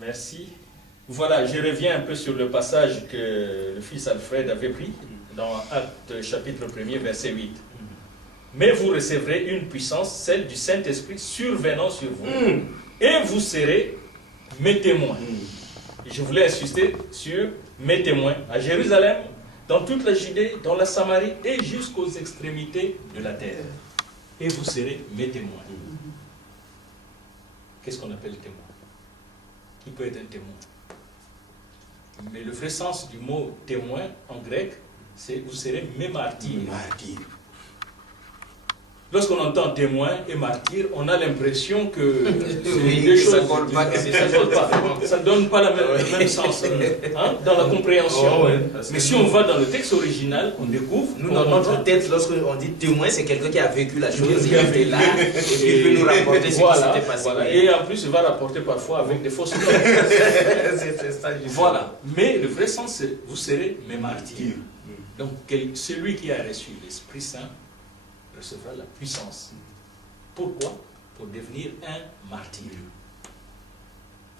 Merci. Voilà, je reviens un peu sur le passage que le fils Alfred avait pris dans Actes chapitre 1er, verset 8. Mais vous recevrez une puissance, celle du Saint-Esprit, survenant sur vous. Et vous serez mes témoins. Je voulais insister sur mes témoins à Jérusalem, dans toute la Judée, dans la Samarie et jusqu'aux extrémités de la terre. Et vous serez mes témoins. Qu'est-ce qu'on appelle témoin? Qui peut être un témoin? Mais le vrai sens du mot témoin en grec, c'est vous serez mes martyrs. Lorsqu'on entend témoin et martyr, on a l'impression que ça ne donne pas le même sens dans la compréhension. Mais si on va dans le texte original, on découvre. Nous, dans notre tête, lorsqu'on dit témoin, c'est quelqu'un qui a vécu la chose, il était là, et puis il peut nous rapporter ce qui s'était passé. Et en plus, il va rapporter parfois avec des fausses notes. Voilà. Mais le vrai sens, c'est vous serez mes martyrs. Donc, celui qui a reçu l'Esprit Saint recevra la puissance. Pourquoi? Pour devenir un martyr.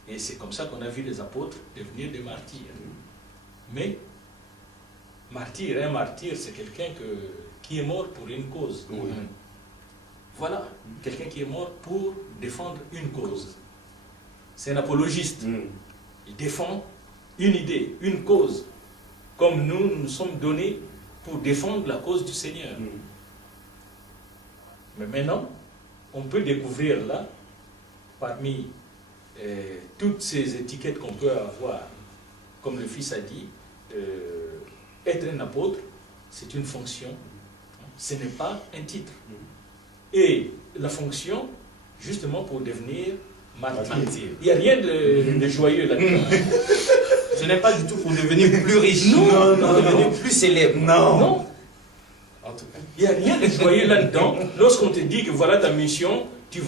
Et c'est comme ça qu'on a vu les apôtres devenir des martyrs. Mais, un martyr, c'est quelqu'un qui est mort pour une cause. Voilà, quelqu'un qui est mort pour défendre une cause. C'est un apologiste. Il défend une idée, une cause. Comme nous sommes donnés pour défendre la cause du Seigneur. Mais maintenant, on peut découvrir là, parmi toutes ces étiquettes qu'on peut avoir, comme le Fils a dit, être un apôtre, c'est une fonction, ce n'est pas un titre. Et la fonction, justement pour devenir martyr. Il n'y a rien de joyeux là-dedans. Ce n'est pas du tout pour devenir plus riche, pour devenir plus célèbre. Non. Il n'y a rien de joyeux là-dedans. Lorsqu'on te dit que voilà ta mission, tu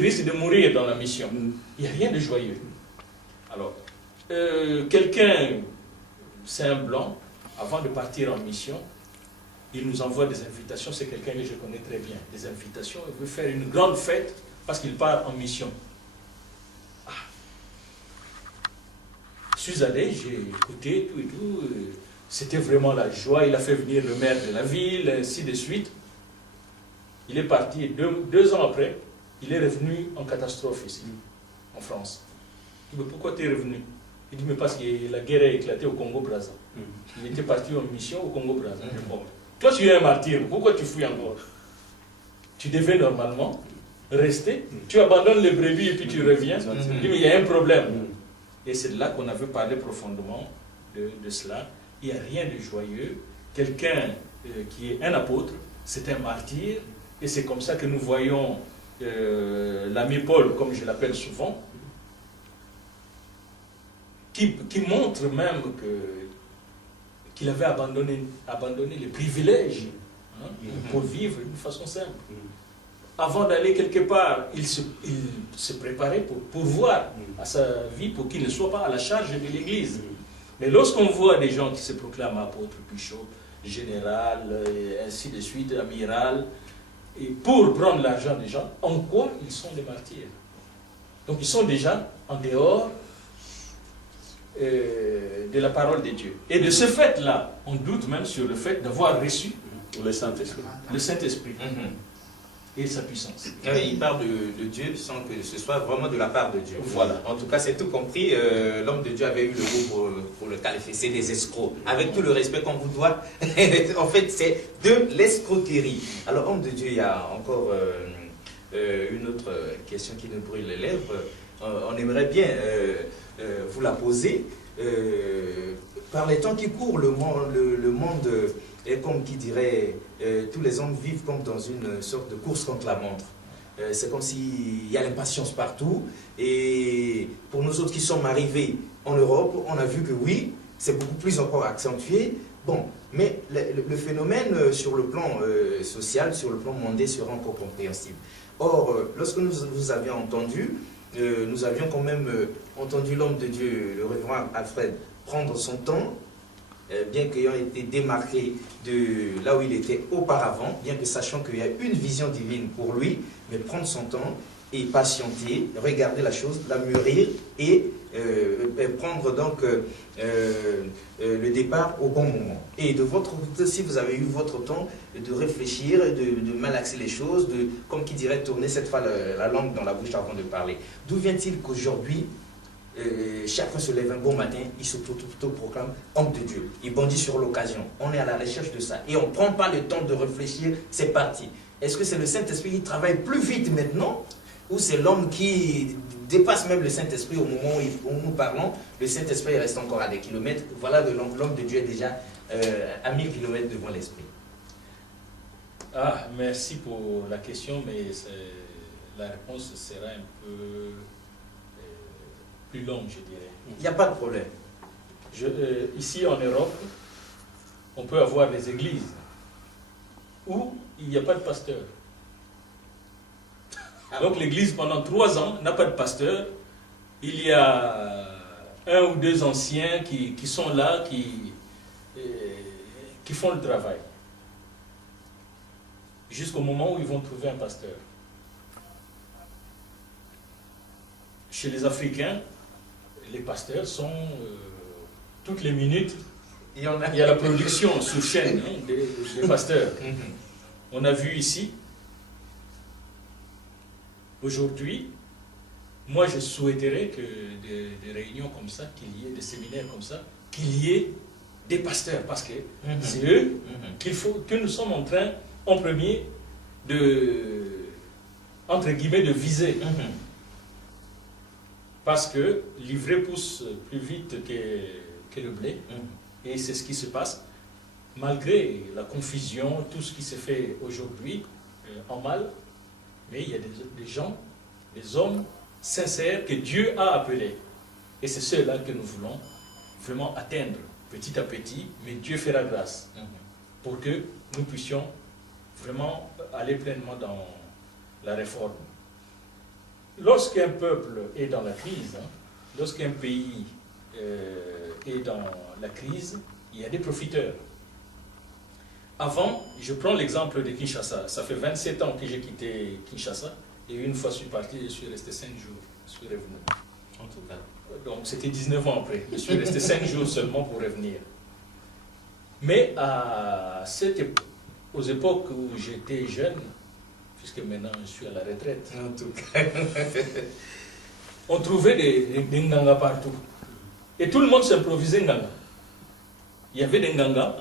risques de mourir dans la mission. Il n'y a rien de joyeux. Alors, quelqu'un, c'est un blanc, avant de partir en mission, il nous envoie des invitations. C'est quelqu'un que je connais très bien. Des invitations, il veut faire une grande fête parce qu'il part en mission. Je suis allé, j'ai écouté tout et tout. C'était vraiment la joie. Il a fait venir le maire de la ville, ainsi de suite. Il est parti. Deux ans après, il est revenu en catastrophe ici, en France. Je dis, mais pourquoi tu es revenu? Il dit, mais parce que la guerre a éclaté au Congo-Brazza. Il était parti en mission au Congo-Brazza. Bon, toi, tu es un martyr. Pourquoi tu fuis encore? Tu devais normalement rester. Tu abandonnes les brebis et puis tu reviens. Il dit, mais il y a un problème. Et c'est là qu'on avait parlé profondément de cela. Il n'y a rien de joyeux. Quelqu'un qui est un apôtre, c'est un martyr. Et c'est comme ça que nous voyons l'ami Paul, comme je l'appelle souvent, qui montre même qu'il avait abandonné les privilèges pour vivre d'une façon simple. Avant d'aller quelque part, il se préparait pour pourvoir à sa vie pour qu'il ne soit pas à la charge de l'Église. Mais lorsqu'on voit des gens qui se proclament apôtres, bishop, général, et ainsi de suite, amiral, et pour prendre l'argent des gens, en quoi ils sont des martyrs? Donc ils sont déjà en dehors de la parole de Dieu. Et de ce fait-là, on doute même sur le fait d'avoir reçu le Saint-Esprit. Le Saint-Esprit. Et sa puissance. Il parle de Dieu sans que ce soit vraiment de la part de Dieu. Voilà. En tout cas, c'est tout compris. L'homme de Dieu avait eu le goût pour le qualifier. C'est des escrocs. Avec tout le respect qu'on vous doit, en fait, c'est de l'escroquerie. Alors, homme de Dieu, il y a encore une autre question qui nous brûle les lèvres. On aimerait bien vous la poser. Par les temps qui courent, le monde est comme qui dirait, tous les hommes vivent comme dans une sorte de course contre la montre. C'est comme s'il y a l'impatience partout. Et pour nous autres qui sommes arrivés en Europe, on a vu que oui, c'est beaucoup plus encore accentué. Bon, mais le phénomène sur le plan social, sur le plan mondial sera encore compréhensible. Or, lorsque nous vous avions entendu, nous avions quand même entendu l'homme de Dieu, le révérend Alfred, prendre son temps, bien qu'ayant été démarqué de là où il était auparavant, bien que sachant qu'il y a une vision divine pour lui, mais prendre son temps et patienter, regarder la chose, la mûrir et prendre donc le départ au bon moment. Et de votre côté, si vous avez eu votre temps de réfléchir, de malaxer les choses, de, comme qui dirait, tourner cette fois la langue dans la bouche avant de parler. D'où vient-il qu'aujourd'hui, chacun se lève un bon matin, il s'auto-proclame homme de Dieu. Il bondit sur l'occasion. On est à la recherche de ça. Et on ne prend pas le temps de réfléchir, c'est parti. Est-ce que c'est le Saint-Esprit qui travaille plus vite maintenant, ou c'est l'homme qui dépasse même le Saint-Esprit au moment où nous parlons? Le Saint-Esprit reste encore à des kilomètres. Voilà, l'homme de Dieu est déjà à 1000 kilomètres devant l'Esprit. Ah, merci pour la question, mais la réponse sera un peu plus longue, je dirais. Il n'y a pas de problème. Ici en Europe, on peut avoir des églises où il n'y a pas de pasteur. Donc l'église, pendant 3 ans, n'a pas de pasteur. Il y a 1 ou 2 anciens qui sont là, qui font le travail. Jusqu'au moment où ils vont trouver un pasteur. Chez les Africains, les pasteurs sont toutes les minutes. Il y a la production sous chaîne des pasteurs. On a vu ici. Aujourd'hui, moi je souhaiterais que des réunions comme ça, qu'il y ait des séminaires comme ça, qu'il y ait des pasteurs, parce que c'est eux que nous sommes en train, en premier, entre guillemets, de viser. Parce que l'ivraie pousse plus vite que le blé, et c'est ce qui se passe, malgré la confusion, tout ce qui se fait aujourd'hui en mal. Mais il y a des gens, des hommes sincères que Dieu a appelés. Et c'est ceux-là que nous voulons vraiment atteindre petit à petit, mais Dieu fera grâce pour que nous puissions vraiment aller pleinement dans la réforme. Lorsqu'un peuple est dans la crise, lorsqu'un pays est dans la crise, il y a des profiteurs. Avant, je prends l'exemple de Kinshasa. Ça fait 27 ans que j'ai quitté Kinshasa. Et une fois je suis parti, je suis resté 5 jours. Je suis revenu. En tout cas. Donc c'était 19 ans après. Je suis resté 5 jours seulement pour revenir. Mais aux époques où j'étais jeune, puisque maintenant je suis à la retraite, En tout cas. on trouvait des nganga partout. Et tout le monde s'improvisait nganga. Il y avait des nganga,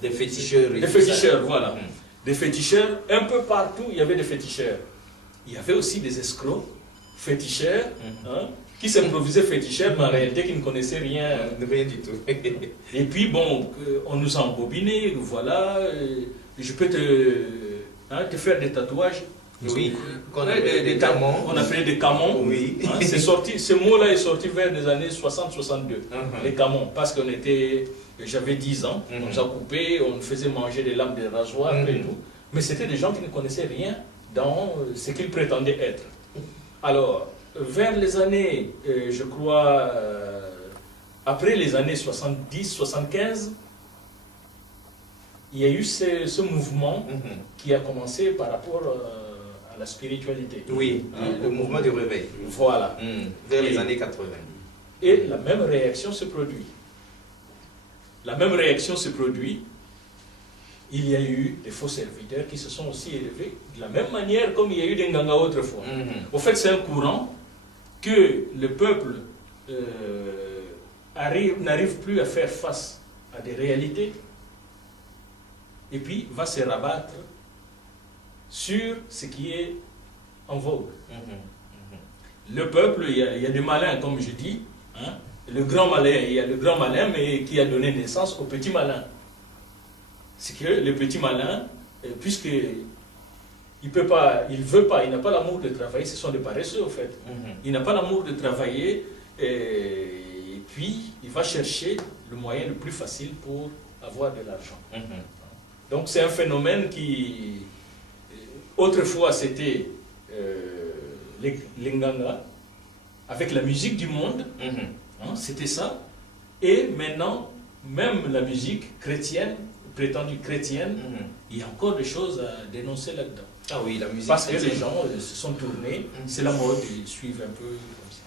Des féticheurs. Des féticheurs, voilà. Des féticheurs, un peu partout, il y avait des féticheurs. Il y avait aussi des escrocs, féticheurs, qui s'improvisaient féticheurs, mais en réalité qui ne connaissaient rien. Rien du tout. Et puis, bon, on nous a embobiné, voilà, je peux te faire des tatouages. Oui, qu'on appelait des camons. On appelait des camons. Oui. C'est sorti, ce mot-là est sorti vers les années 60-62. Les camons, parce j'avais 10 ans, on nous a coupé, on nous faisait manger des lames de rasoir et tout. Mais c'était des gens qui ne connaissaient rien dans ce qu'ils prétendaient être. Alors, vers les années, je crois, après les années 70-75, il y a eu ce mouvement qui a commencé par rapport à la spiritualité. Oui, le mouvement du réveil. Voilà. Vers les années 80. Et la même réaction se produit. La même réaction se produit. Il y a eu des faux serviteurs qui se sont aussi élevés de la même manière comme il y a eu des Nganga autrefois. Au fait, c'est un courant que le peuple n'arrive plus à faire face à des réalités et puis va se rabattre sur ce qui est en vogue. Le peuple, il y a des malins, comme je dis, le grand malin, il y a le grand malin, mais qui a donné naissance au petit malin. C'est que le petit malin, puisqu'il il veut pas, il n'a pas l'amour de travailler, ce sont des paresseux au fait. Il n'a pas l'amour de travailler, et puis il va chercher le moyen le plus facile pour avoir de l'argent. Donc c'est un phénomène qui, autrefois c'était les Nganga, avec la musique du monde, c'était ça, et maintenant, même la musique chrétienne, prétendue chrétienne, il y a encore des choses à dénoncer là-dedans. Ah oui, la musique. Parce que les gens se sont tournés, c'est la mode, ils suivent un peu comme ça.